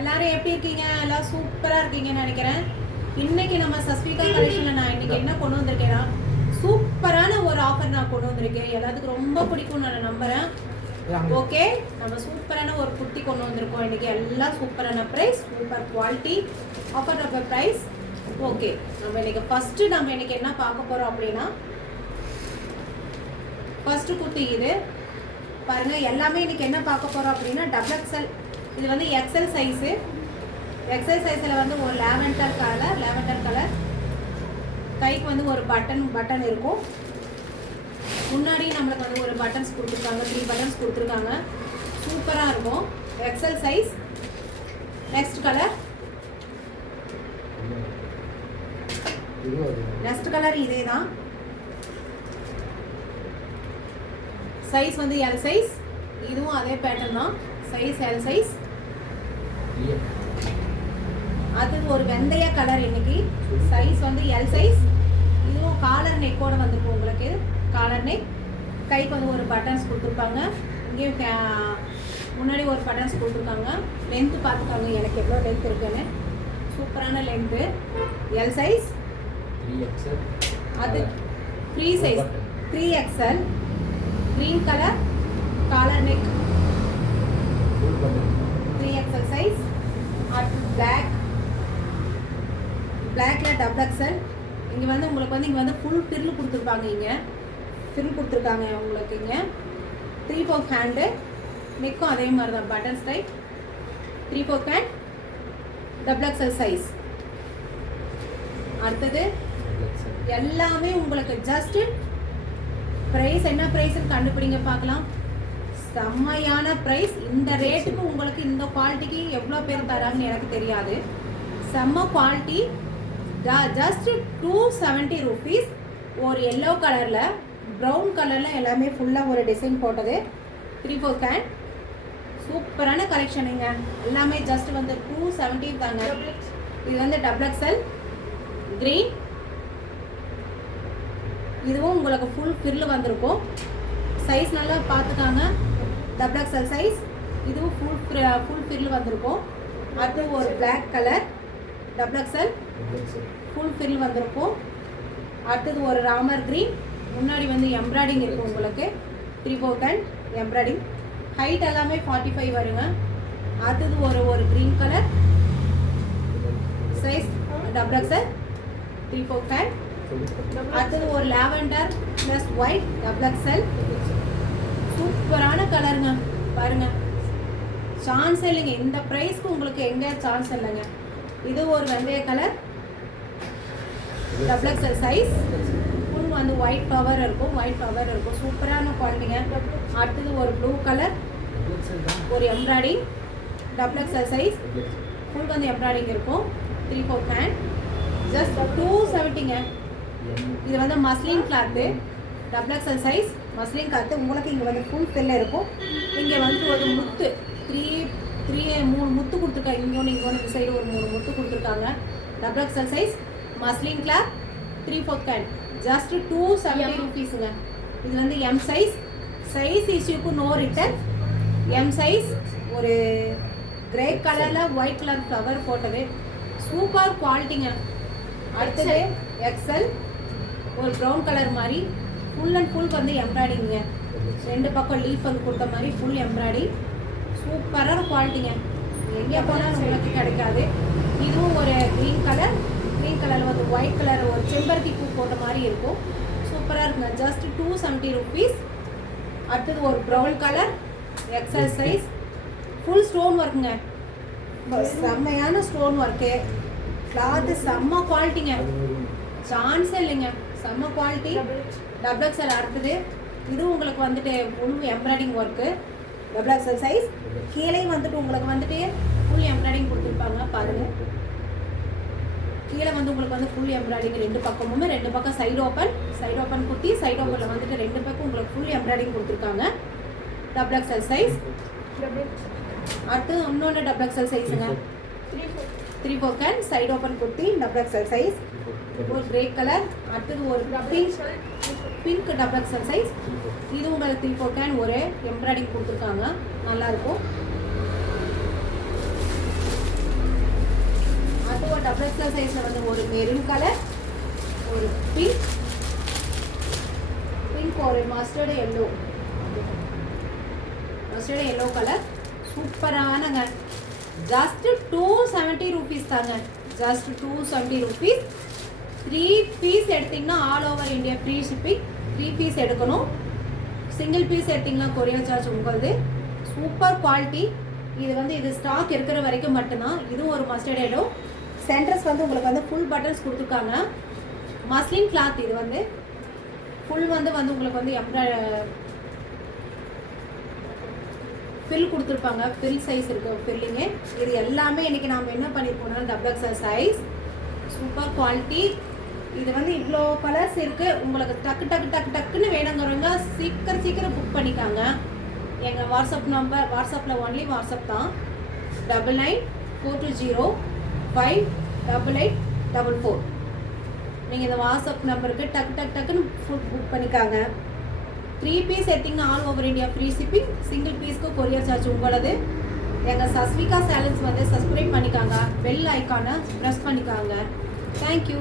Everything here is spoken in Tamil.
எல்லாரும் எப்படி இருக்கீங்க? எல்லாம் சூப்பராக இருக்கீங்கன்னு நினைக்கிறேன். இன்னைக்கு நம்ம சஸ்விகா கலெக்ஷனில் நான் இன்னைக்கு என்ன கொண்டு வந்திருக்கேன்னா, சூப்பரான ஒரு ஆஃபர் நான் கொண்டு வந்திருக்கேன். எல்லாத்துக்கும் ரொம்ப பிடிக்கும்னு நான் நம்புகிறேன். ஓகே, நம்ம சூப்பரான ஒரு குர்த்தி கொண்டு வந்திருக்கோம் இன்னைக்கு. எல்லாம் சூப்பரான price, super quality, offer offer price. Okay, நம்ம இன்னைக்கு ஃபஸ்ட்டு நம்ம இன்னைக்கு என்ன பார்க்க போகிறோம் அப்படின்னா, ஃபஸ்ட்டு குர்த்தி இது பாருங்கள். எல்லாமே இன்னைக்கு என்ன பார்க்க போகிறோம் அப்படின்னா டபுள் எக்ஸல். இது வந்து எக்ஸல் சைஸு. எக்ஸல் சைஸில் வந்து ஒரு லாவெண்டர் கலர் கைக்கு வந்து ஒரு பட்டன் இருக்கும். முன்னாடி நம்மளுக்கு வந்து ஒரு பட்டன்ஸ் கொடுத்துருக்காங்க, 3 பட்டன்ஸ் கொடுத்துருக்காங்க. சூப்பராக இருக்கும். XL size. நெக்ஸ்ட் கலர் இதே தான். சைஸ் வந்து எல் சைஸ். இதுவும் அதே பேட்டர்ன் தான். Size L size. அது ஒரு வெந்தய கலர் இன்னைக்கு. சைஸ் வந்து எல் சைஸ். இதுவும் காலர் நெக்கோட வந்துருக்கும் உங்களுக்கு. Collar neck. கைக்கு வந்து ஒரு பட்டன்ஸ் கொடுத்துருப்பாங்க. இங்கேயும் முன்னாடி ஒரு பட்டன்ஸ் கொடுத்துருக்காங்க. லென்த்து பார்த்துக்காங்க எனக்கு எவ்வளோ லென்த் இருக்குன்னு. சூப்பரான லென்த்து. L size. அது free size 3XL. Green colour collar neck. 3XL size. பிளாக்ல டபுள் எக்ஸல். இங்கே வந்து உங்களுக்கு வந்து இங்கே வந்து ஃபுல் ஃபிரில் கொடுத்துருப்பாங்க. இங்கே ஃபிரில் கொடுத்துருக்காங்க உங்களுக்கு. இங்கே 3/4 ஹேண்டு. நெக்கும் அதே மாதிரி தான் button style. 3/4 hand. Double XL size. அடுத்தது எல்லாமே உங்களுக்கு ஜஸ்ட்டு ப்ரைஸ் என்ன ப்ரைஸ்ன்னு கண்டுபிடிங்க பார்க்கலாம். செம்மையான ப்ரைஸ். இந்த ரேட்டுக்கு உங்களுக்கு இந்த குவாலிட்டிக்கு எவ்வளோ பேர் தராங்கன்னு எனக்கு தெரியாது. செம்ம குவாலிட்டி. Just 270 rupees. ஒரு எல்லோ கலரில் ப்ரௌன் கலரில் எல்லாமே ஃபுல்லாக ஒரு டிசைன் போட்டது. 3/4 ஹேண்ட். சூப்பரான கலெக்ஷனுங்க. எல்லாமே ஜஸ்ட் வந்து 270 தாங்க. இது வந்து டபுள் எக்ஸல் க்ரீன். இதுவும் உங்களுக்கு ஃபுல் ஃபிரில் வந்திருக்கும். சைஸ் நல்லா பார்த்துக்காங்க. Double XL size. இதுவும் ஃபுல் ஃபிரில் வந்திருக்கும். அது ஒரு black colour double XL full frill வந்திருக்கும். அடுத்தது ஒரு ராமர் க்ரீன். முன்னாடி வந்து எம்ப்ராய்டிங் இருக்கும் உங்களுக்கு. 3/4 ஹேண்ட் எம்ப்ராய்டிங். ஹைட் எல்லாமே 45 வருங்க. அடுத்தது ஒரு green colour. Size double XL 3/4 hand. அடுத்தது ஒரு lavender plus white double XL. சூப்பரான கலருங்க பாருங்க. சான்ஸ் இல்லைங்க. இந்த ப்ரைஸ்க்கு உங்களுக்கு எங்கே சான்ஸ் இல்லைங்க. இது ஒரு வெந்தய colour double XL size. Full வந்து ஒயிட் ஃப்ளவர் இருக்கும். சூப்பரான குவாலிட்டிங்க. அடுத்தது ஒரு ப்ளூ கலர் ஒரு embroidering double XL size. Full வந்து எம்ப்ராய்டிங் இருக்கும். 3/4 ஹேண்ட். ஜஸ்ட் 270ங்க. இது வந்து muslin cloth double XL size. Muslin cloth உங்களுக்கு இங்கே வந்து ஃபுல் ஃபில் இருக்கும். இங்கே வந்து ஒரு முத்து 3 முத்து கொடுத்துருக்காங்க. இங்கே இந்த சைடு ஒரு 3 முத்து கொடுத்துருக்காங்க. Double XL size muslin cloth 3/4 hand. ஜஸ்ட் 270 rupeesங்க. இது வந்து எம் சைஸ். சைஸ் இஷ்யூக்கு நோ ரிட்டன். M size. ஒரு கிரே கலரில் ஒயிட் கலர் ஃப்ளவர் போட்டது. சூப்பர் குவாலிட்டிங்க. அடுத்தது எக்ஸல். ஒரு ப்ரௌன் கலர் மாதிரி ஃபுல் அண்ட் ஃபுல் வந்து எம்ப்ராய்டிங்க. 2 பக்கம் லீஃப் வந்து கொடுத்த மாதிரி ஃபுல் எம்ப்ராய்டிங். சூப்பரான குவாலிட்டிங்க. எங்கே போனாலும் உங்களுக்கு கிடைக்காது. இதுவும் ஒரு க்ரீன் கலரில் வந்து ஒயிட் கலர் ஒரு செம்பருத்தி பூ போட்ட மாதிரி இருக்கும். சூப்பராக இருக்குங்க. Just 270 rupees. அடுத்தது ஒரு brown colour XL size. Full stone ஒர்க்குங்க. செம்மையான ஸ்டோன் ஒர்க்கு. கிளாத்து செம்ம குவாலிட்டிங்க. சான்ஸே இல்லைங்க. செம்ம குவாலிட்டி. Double XL. அடுத்தது இது உங்களுக்கு வந்துட்டு full embroidering work double XL size. கீழே வந்துட்டு உங்களுக்கு வந்துட்டு ஃபுல் எம்ப்ராய்டிங் கொடுத்துருப்பாங்க பாருங்கள். கீழே வந்து உங்களுக்கு வந்து ஃபுல் எம்ப்ராய்டிங் 2 பக்கமுமே. 2 பக்கம் சைடு ஓப்பன் குத்தி. சைடு ஓப்பனில் வந்துட்டு 2 பக்கம் உங்களுக்கு ஃபுல் எம்ப்ராய்டிங் கொடுத்துருக்காங்க. Double XL size. அடுத்தது இன்னொன்று டபுள் எக்ஸல் சைஸுங்க. 3/4 ஹேண்ட். சைடு ஓப்பன் குத்தி டபுள் எக்ஸல் சைஸ். ஒரு கிரே கலர். அடுத்தது ஒரு பிங்க் டபுள் எக்ஸல் சைஸ். இது உங்களுக்கு 3/4 ஹேண்ட். ஒரு எம்ப்ராய்டிங் கொடுத்துருக்காங்க. நல்லாயிருக்கும். எக்ஸல் சைஸில் வந்து ஒரு மெரூன் கலர், ஒரு பிங்க், ஒரு மஸ்டர்டு எல்லோ, கலர் சூப்பரானங்க. ஜஸ்ட் 270 rupees தாங்க. ஜஸ்ட் 270 rupees. 3 பீஸ் எடுத்திங்கன்னா all over India free shipping. 3 பீஸ் எடுக்கணும். சிங்கிள் பீஸ் எடுத்திங்கன்னா கொரியர் சார்ஜ் உங்களுது. Super quality. இது வந்து இது ஸ்டாக் இருக்கிற வரைக்கும் மட்டும்தான். இதுவும் ஒரு மஸ்டர்ட் எல்லோ. சென்டர்ஸ் வந்து உங்களுக்கு வந்து ஃபுல் பட்டன்ஸ் கொடுத்துருக்காங்க. Muslin cloth. இது வந்து ஃபுல் வந்து உங்களுக்கு வந்து ஃபில் கொடுத்துருப்பாங்க. ஃபில் சைஸ் இருக்கு ஃபில்லிங்கு. இது எல்லாமே இன்றைக்கி நாம் என்ன பண்ணியிருக்கோம்னா double XL size. Super quality. இது வந்து இவ்வளோ கலர்ஸ் இருக்குது. உங்களுக்கு டக்குன்னு வேணுங்கிறவங்க சீக்கிரம் புக் பண்ணிக்காங்க. எங்கள் வாட்ஸ்அப் நம்பர், வாட்ஸ்அப்பில் ஒன்லி வாட்ஸ்அப் தான். 9942058844. நீங்கள் இந்த வாட்ஸ்அப் நம்பருக்கு டக்குன்னு ஃபுட் புக் பண்ணிக்காங்க. 3 பீஸ் எடுத்திங்கன்னா all over India free shipping. Single பீஸ்க்கு கொரியர் சார்ஜ் உங்களது. எங்கள் சஸ்விகா சேலன்ஸ் வந்து சப்ஸ்கிரைப் பண்ணிக்காங்க. பெல் ஐக்கானை ப்ரெஸ் பண்ணிக்காங்க. தேங்க்யூ.